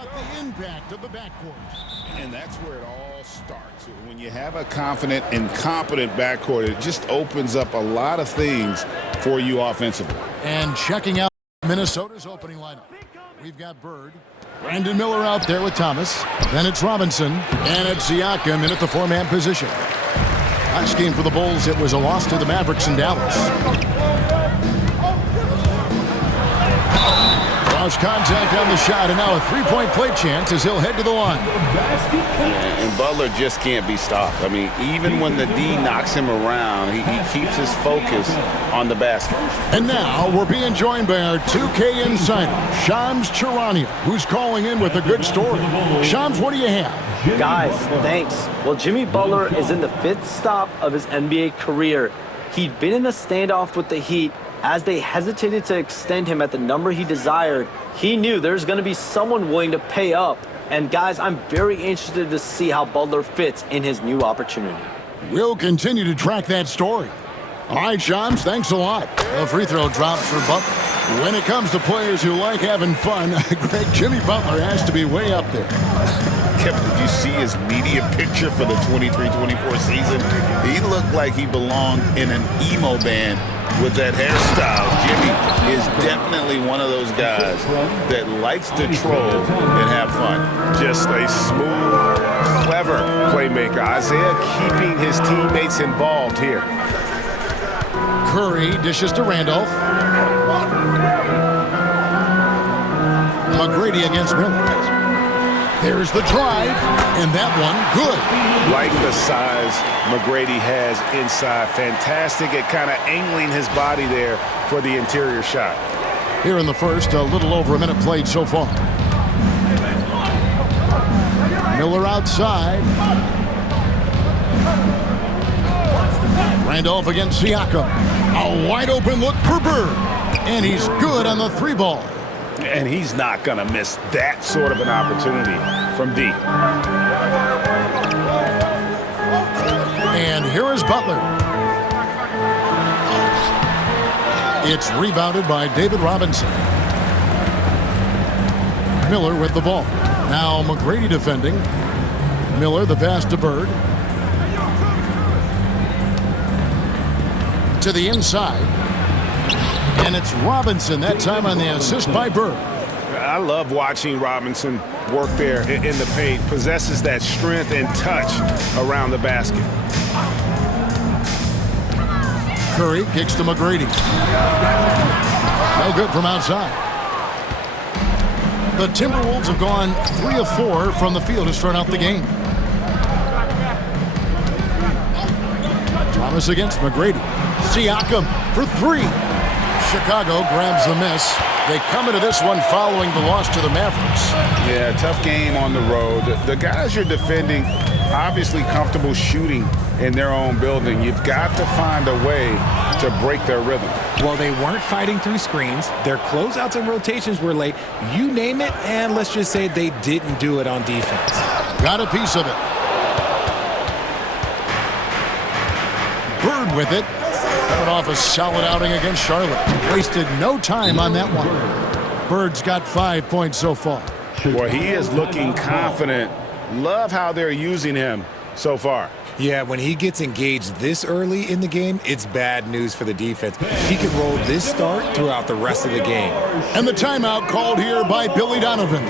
about the impact of the backcourt? And that's where it all starts. When you have a confident and competent backcourt, it just opens up a lot of things for you offensively. And checking out Minnesota's opening lineup, we've got Bird. Brandon Miller out there with Thomas. Then it's Robinson. And it's Siakam in at the four-man position. Last game for the Bulls, it was a loss to the Mavericks in Dallas. Lost contact on the shot, and now a three-point play chance as he'll head to the line. And Butler just can't be stopped. I mean, even when the D knocks him around, he keeps his focus on the basket. And now we're being joined by our 2K insider, Shams Charania, who's calling in with a good story. Shams, what do you have? Guys, thanks. Well, Jimmy Butler is in the 5th stop of his NBA career. He'd been in a standoff with the Heat. As they hesitated to extend him at the number he desired, he knew there's going to be someone willing to pay up. And guys, I'm very interested to see how Butler fits in his new opportunity. We'll continue to track that story. All right, Shams, thanks a lot. A free throw drops for Butler. When it comes to players who like having fun, Greg, Jimmy Butler has to be way up there. Kevin, did you see his media picture for the 23-24 season? He looked like he belonged in an emo band with that hairstyle. Jimmy is definitely one of those guys that likes to troll and have fun. Just a smooth, clever playmaker. Isaiah keeping his teammates involved here. Curry dishes to Randolph. McGrady against Miller. There's the drive, and that one good. Like the size McGrady has inside. Fantastic at kind of angling his body there for the interior shot. Here in the first, a little over a minute played so far. Miller outside. Randolph against Siakam. A wide open look for Bird. And he's good on the three ball. And he's not going to miss that sort of an opportunity from deep. And here is Butler. It's rebounded by David Robinson. Miller with the ball. Now McGrady defending. Miller, the pass to Bird. To the inside. And it's Robinson, that time on the assist by Bird. I love watching Robinson work there in the paint. Possesses that strength and touch around the basket. Curry kicks to McGrady. No good from outside. The Timberwolves have gone 3 of 4 from the field to start out the game. Thomas against McGrady. Siakam for 3. Chicago grabs the miss. They come into this one following the loss to the Mavericks. Yeah, tough game on the road. The guys you're defending, obviously comfortable shooting in their own building. You've got to find a way to break their rhythm. Well, they weren't fighting through screens. Their closeouts and rotations were late. You name it, and let's just say they didn't do it on defense. Got a piece of it. Bird with it. Coming off a solid outing against Charlotte. Wasted no time on that one. Bird's got 5 points so far. Well, he is looking confident. Love how they're using him so far. Yeah, when he gets engaged this early in the game, it's bad news for the defense. He could roll this start throughout the rest of the game. And the timeout called here by Billy Donovan.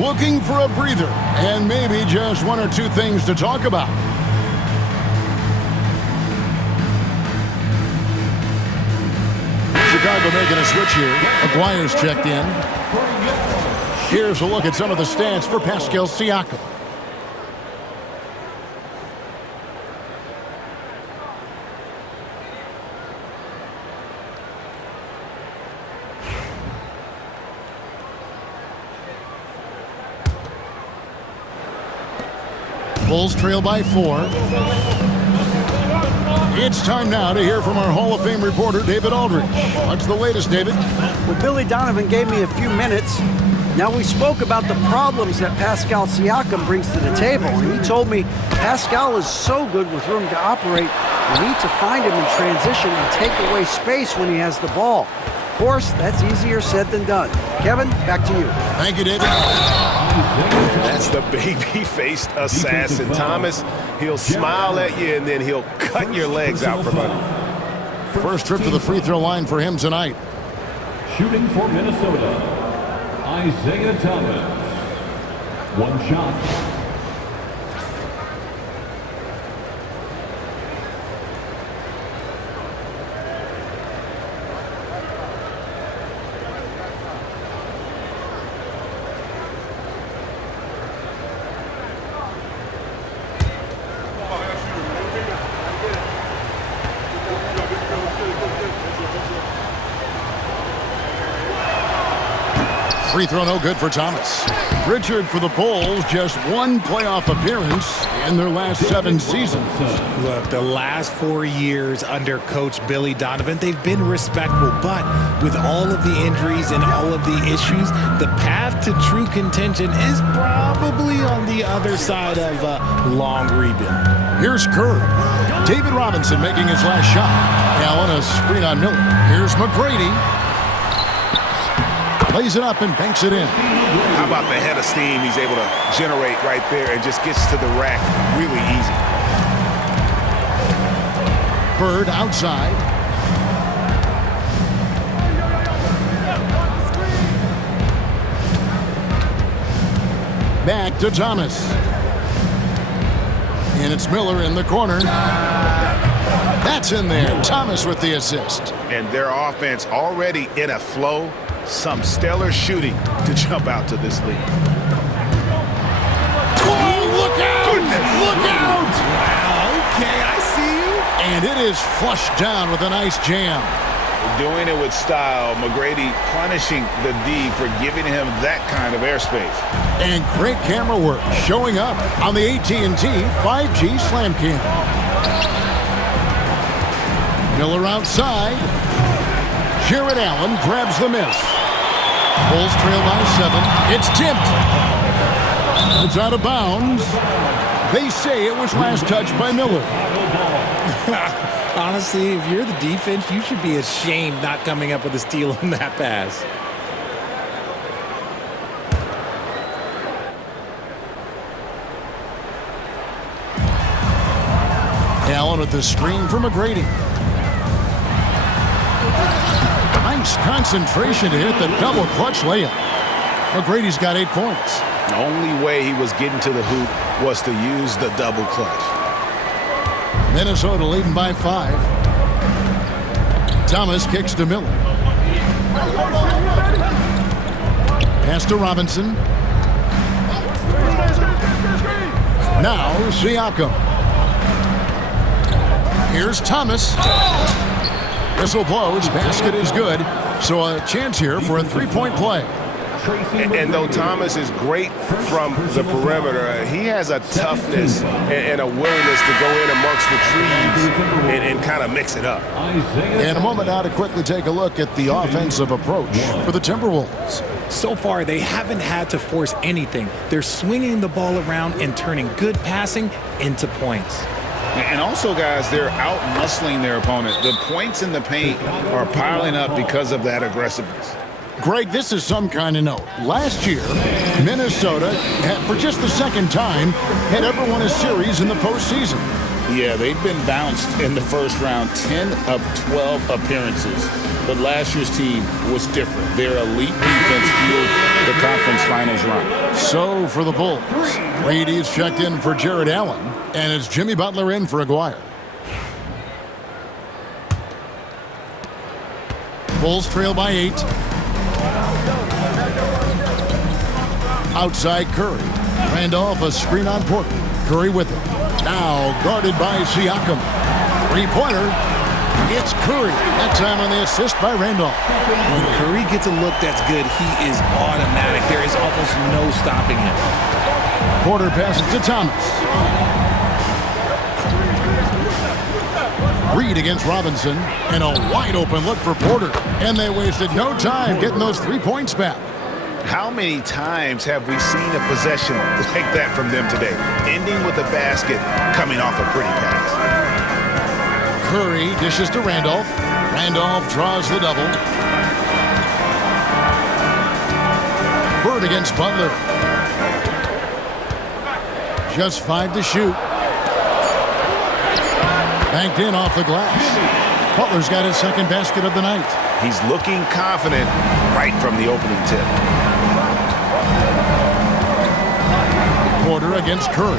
Looking for a breather and maybe just 1 or 2 things to talk about. Chicago making a switch here. Aguirre's checked in. Here's a look at some of the stats for Pascal Siakam. Bulls trail by 4. It's time now to hear from our Hall of Fame reporter, David Aldridge. What's the latest, David? Well, Billy Donovan gave me a few minutes. Now, we spoke about the problems that Pascal Siakam brings to the table, and he told me Pascal is so good with room to operate, we need to find him in transition and take away space when he has the ball. Of course, that's easier said than done. Kevin, back to you. Thank you, David. That's the baby-faced assassin. Thomas, he'll smile at you, and then he'll cut your legs out from under. First trip to the free throw line for him tonight. Shooting for Minnesota, Isaiah Thomas. One shot. Free throw no good for Thomas. Richard for the Bulls, just one playoff appearance in their last 7 seasons. Look, the last 4 years under Coach Billy Donovan, they've been respectable, but with all of the injuries and all of the issues, the path to true contention is probably on the other side of a long rebuild. Here's Curry. David Robinson making his last shot. Allen, a screen on Miller. Here's McGrady. Lays it up and banks it in. How about the head of steam he's able to generate right there and just gets to the rack really easy. Bird outside. Back to Thomas. And it's Miller in the corner. That's in there. Thomas with the assist. And their offense already in a flow. Some stellar shooting to jump out to this lead. Oh, look out! Goodness. Look out! Wow, okay, I see you. And it is flushed down with a nice jam. Doing it with style. McGrady punishing the D for giving him that kind of airspace. And great camera work showing up on the AT&T 5G Slam Cam. Miller outside. Jared Allen grabs the miss. Bulls trail by 7. It's tipped. It's out of bounds. They say it was last touched by Miller. Honestly, if you're the defense, you should be ashamed not coming up with a steal on that pass. Allen with the screen for McGrady. Nice concentration to hit the double clutch layup. McGrady's got 8 points. The only way he was getting to the hoop was to use the double clutch. Minnesota leading by 5. Thomas kicks to Miller. Pass to Robinson. Now Siakam. Here's Thomas. Whistle blows. Basket is good. So a chance here for a 3-point play. And though Thomas is great from the perimeter, he has a toughness and a willingness to go in amongst the trees and kind of mix it up. In a moment now to quickly take a look at the offensive approach for the Timberwolves. So far, they haven't had to force anything. They're swinging the ball around and turning good passing into points. And also, guys, they're out-muscling their opponent. The points in the paint are piling up because of that aggressiveness. Greg, this is some kind of note. Last year, Minnesota, for just the second time, had ever won a series in the postseason. Yeah, they've been bounced in the first round, 10 of 12 appearances. But last year's team was different. Their elite defense fueled the conference finals run. So for the Bulls, ladies checked in for Jared Allen, and it's Jimmy Butler in for Aguirre. Bulls trail by 8. Outside Curry. Randolph a screen on Porter. Curry with it. Now guarded by Siakam. 3-pointer. It's Curry. That time on the assist by Randolph. When Curry gets a look that's good, he is automatic. There is almost no stopping him. Porter passes to Thomas. Reed against Robinson. And a wide open look for Porter. And they wasted no time getting those 3 points back. How many times have we seen a possession like that from them today? Ending with a basket, coming off a pretty pass. Curry dishes to Randolph. Randolph draws the double. Bird against Butler. Just 5 to shoot. Banked in off the glass. Butler's got his second basket of the night. He's looking confident right from the opening tip. Porter against Curry.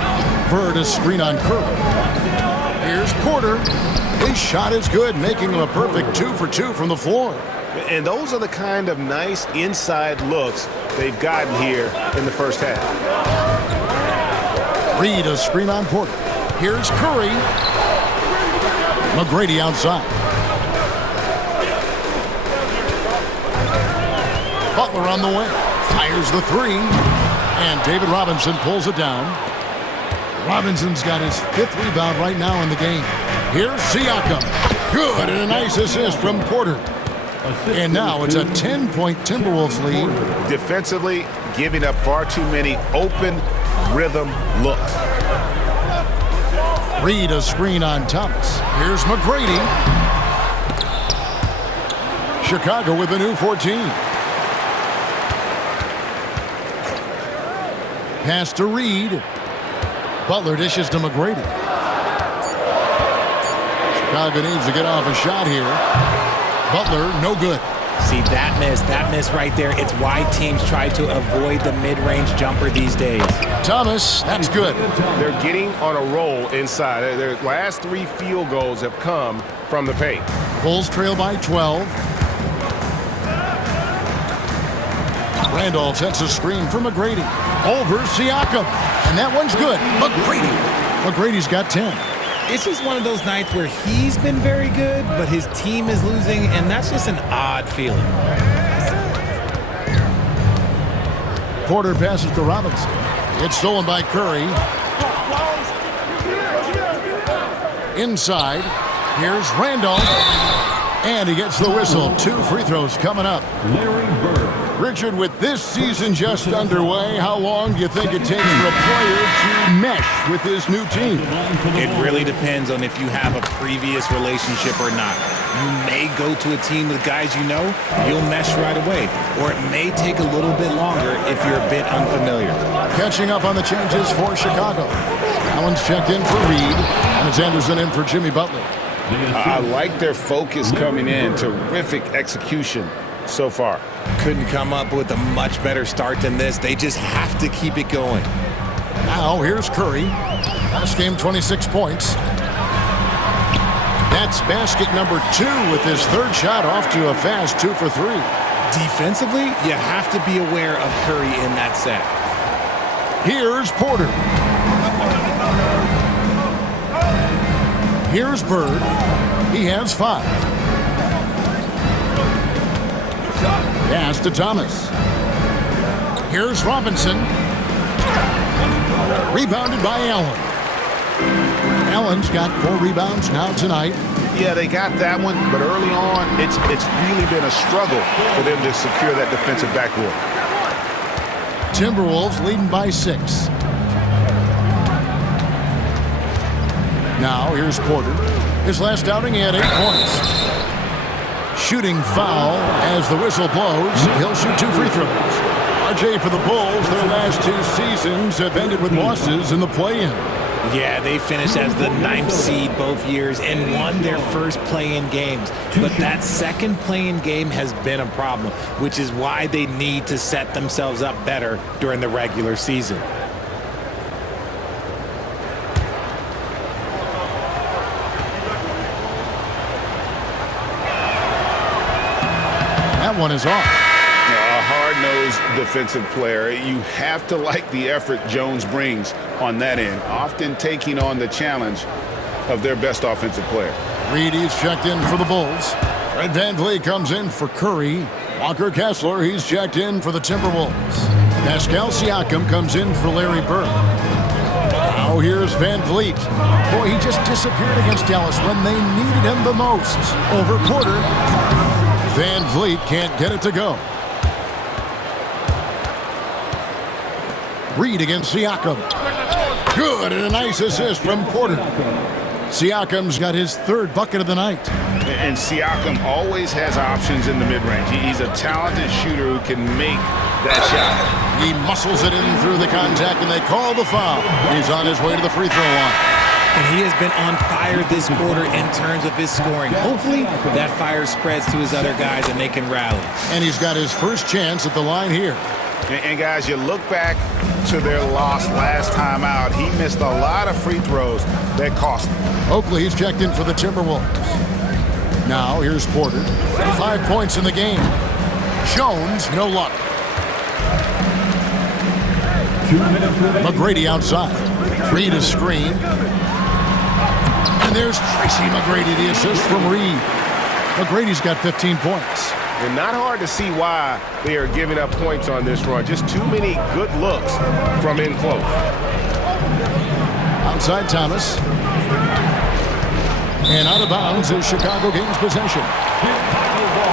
Bird a screen on Curry. Here's Porter. His shot is good, making him a perfect 2 for 2 from the floor. And those are the kind of nice inside looks they've gotten here in the first half. Reed a screen on Porter. Here's Curry. McGrady outside. Butler on the way. Fires the 3. And David Robinson pulls it down. Robinson's got his 5th rebound right now in the game. Here's Siakam. Good, and a nice assist from Porter. And now it's a 10-point Timberwolves lead. Defensively, giving up far too many open rhythm looks. Reed a screen on Thomas. Here's McGrady. Chicago with a new 14. Pass to Reed. Butler dishes to McGrady. Chicago needs to get off a shot here. Butler, no good. See, that miss right there. It's why teams try to avoid the mid-range jumper these days. Thomas, that's good. They're getting on a roll inside. Their last 3 field goals have come from the paint. Bulls trail by 12. Randolph sets a screen for McGrady. Over Siakam. And that one's good. McGrady's got 10. It's just one of those nights where he's been very good, but his team is losing, and that's just an odd feeling. Porter passes to Robinson. It's stolen by Curry. Inside. Here's Randolph. And he gets the whistle. 2 free throws coming up. Larry Bird. Richard, with this season just underway, how long do you think it takes for a player to mesh with his new team? It really depends on if you have a previous relationship or not. You may go to a team with guys you know, you'll mesh right away. Or it may take a little bit longer if you're a bit unfamiliar. Catching up on the changes for Chicago. Allen's checked in for Reed, and it's Anderson in for Jimmy Butler. I like their focus coming in. Terrific execution so far. Couldn't come up with a much better start than this. They just have to keep it going. Now here's Curry. Last game, 26 points. That's basket number 2 with his 3rd shot off to a fast 2 for 3. Defensively, you have to be aware of Curry in that set. Here's Porter. Here's Bird. He has 5. Pass to Thomas. Here's Robinson. Rebounded by Allen. Allen's got 4 rebounds now tonight. Yeah, they got that one, but early on, it's really been a struggle for them to secure that defensive backboard. Timberwolves leading by 6. Now here's Porter. His last outing, he had 8 points. Shooting foul as the whistle blows. He'll shoot 2 free throws. RJ, for the Bulls, their last 2 seasons have ended with losses in the play-in. Yeah, they finished as the 9th seed both years and won their first play-in games. But that second play-in game has been a problem, which is why they need to set themselves up better during the regular season. That one is off. A hard-nosed defensive player. You have to like the effort Jones brings on that end, often taking on the challenge of their best offensive player. Reed, he's checked in for the Bulls. Fred VanVleet comes in for Curry. Walker Kessler, he's checked in for the Timberwolves. Pascal Siakam comes in for Larry Bird. Now here's VanVleet. Boy, he just disappeared against Dallas when they needed him the most. Over Porter. VanVleet can't get it to go. Reed against Siakam. Good, and a nice assist from Porter. Siakam's got his 3rd bucket of the night. And Siakam always has options in the mid-range. He's a talented shooter who can make that shot. He muscles it in through the contact, and they call the foul. He's on his way to the free throw line. And he has been on fire this quarter in terms of his scoring. Hopefully, that fire spreads to his other guys and they can rally. And he's got his first chance at the line here. And guys, you look back to their loss last time out. He missed a lot of free throws that cost him. Oakley, he's checked in for the Timberwolves. Now, here's Porter. 5 points in the game. Jones, no luck. 2 minutes remaining. McGrady outside. Reed is screened. And there's Tracy McGrady, the assist from Reed. McGrady's got 15 points. And not hard to see why they are giving up points on this run. Just too many good looks from in close. Outside Thomas. And out of bounds is Chicago gains possession.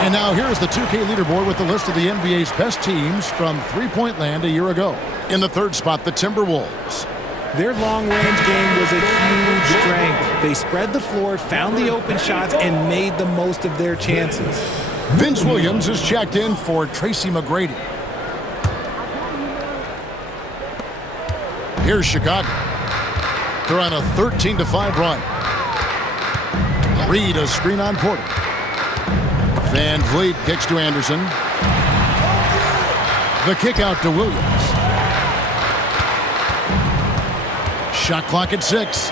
And now here's the 2K leaderboard with the list of the NBA's best teams from three-point land a year ago. In the third spot, the Timberwolves. Their long-range game was a huge strength. They spread the floor, found the open shots, and made the most of their chances. Vince Williams is checked in for Tracy McGrady. Here's Chicago. They're on a 13-5 run. Reed a screen on Porter. Van Vliet kicks to Anderson. The kick out to Williams. Shot clock at 6.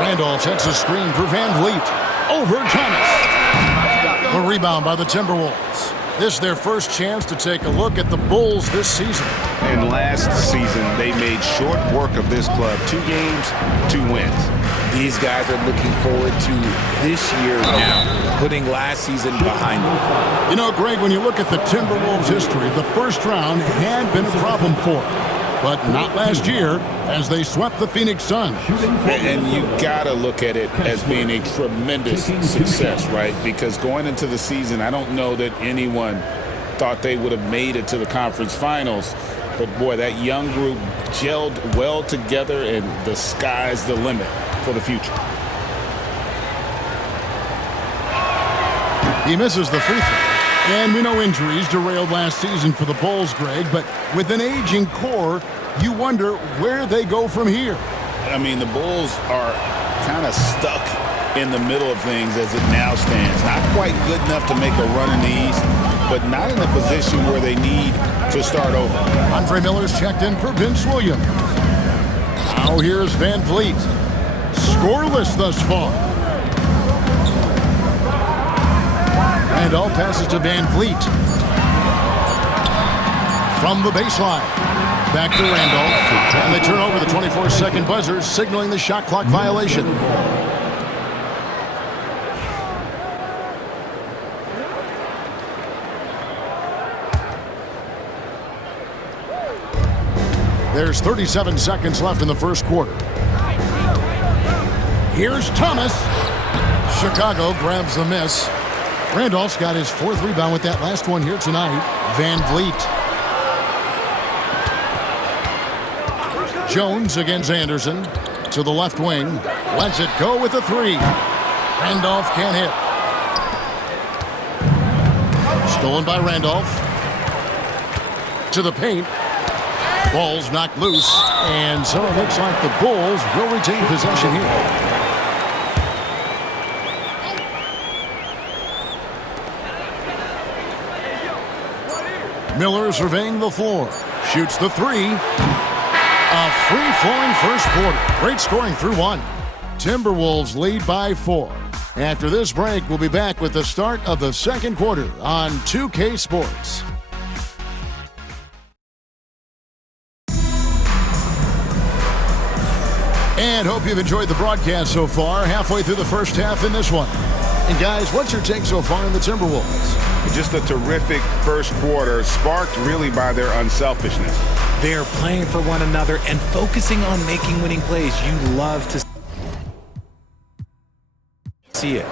Randolph sets a screen for Van Vliet. Over Thomas. The rebound by the Timberwolves. This is their first chance to take a look at the Bulls this season. And last season, they made short work of this club. 2 games, 2 wins. These guys are looking forward to this year now, putting last season behind them. You know, Greg, when you look at the Timberwolves' history, the first round had been a problem for them. But not last year, as they swept the Phoenix Suns. And you got to look at it as being a tremendous success, right? Because going into the season, I don't know that anyone thought they would have made it to the conference finals. But, boy, that young group gelled well together, and the sky's the limit for the future. He misses the free throw. And we know injuries derailed last season for the Bulls, Greg, but with an aging core, you wonder where they go from here. I mean, the Bulls are kind of stuck in the middle of things as it now stands. Not quite good enough to make a run in the East, but not in a position where they need to start over. Andre Miller's checked in for Vince Williams. Now here's Van Vliet. Scoreless thus far. Randolph passes to Van Vliet. From the baseline. Back to Randolph. And they turn over the 24-second buzzer, signaling the shot clock violation. There's 37 seconds left in the first quarter. Here's Thomas. Chicago grabs the miss. Randolph's got his 4th rebound with that last one here tonight. Van Vliet. Jones against Anderson. To the left wing. Lets it go with a 3. Randolph can't hit. Stolen by Randolph. To the paint. Ball's knocked loose. And so it looks like the Bulls will retain possession here. Miller surveying the floor. Shoots the 3. A free-flowing first quarter. Great scoring through 1. Timberwolves lead by 4. After this break, we'll be back with the start of the second quarter on 2K Sports. And hope you've enjoyed the broadcast so far. Halfway through the first half in this one. And guys, what's your take so far in the Timberwolves? Just a terrific first quarter, sparked really by their unselfishness. They're playing for one another and focusing on making winning plays. You love to see it.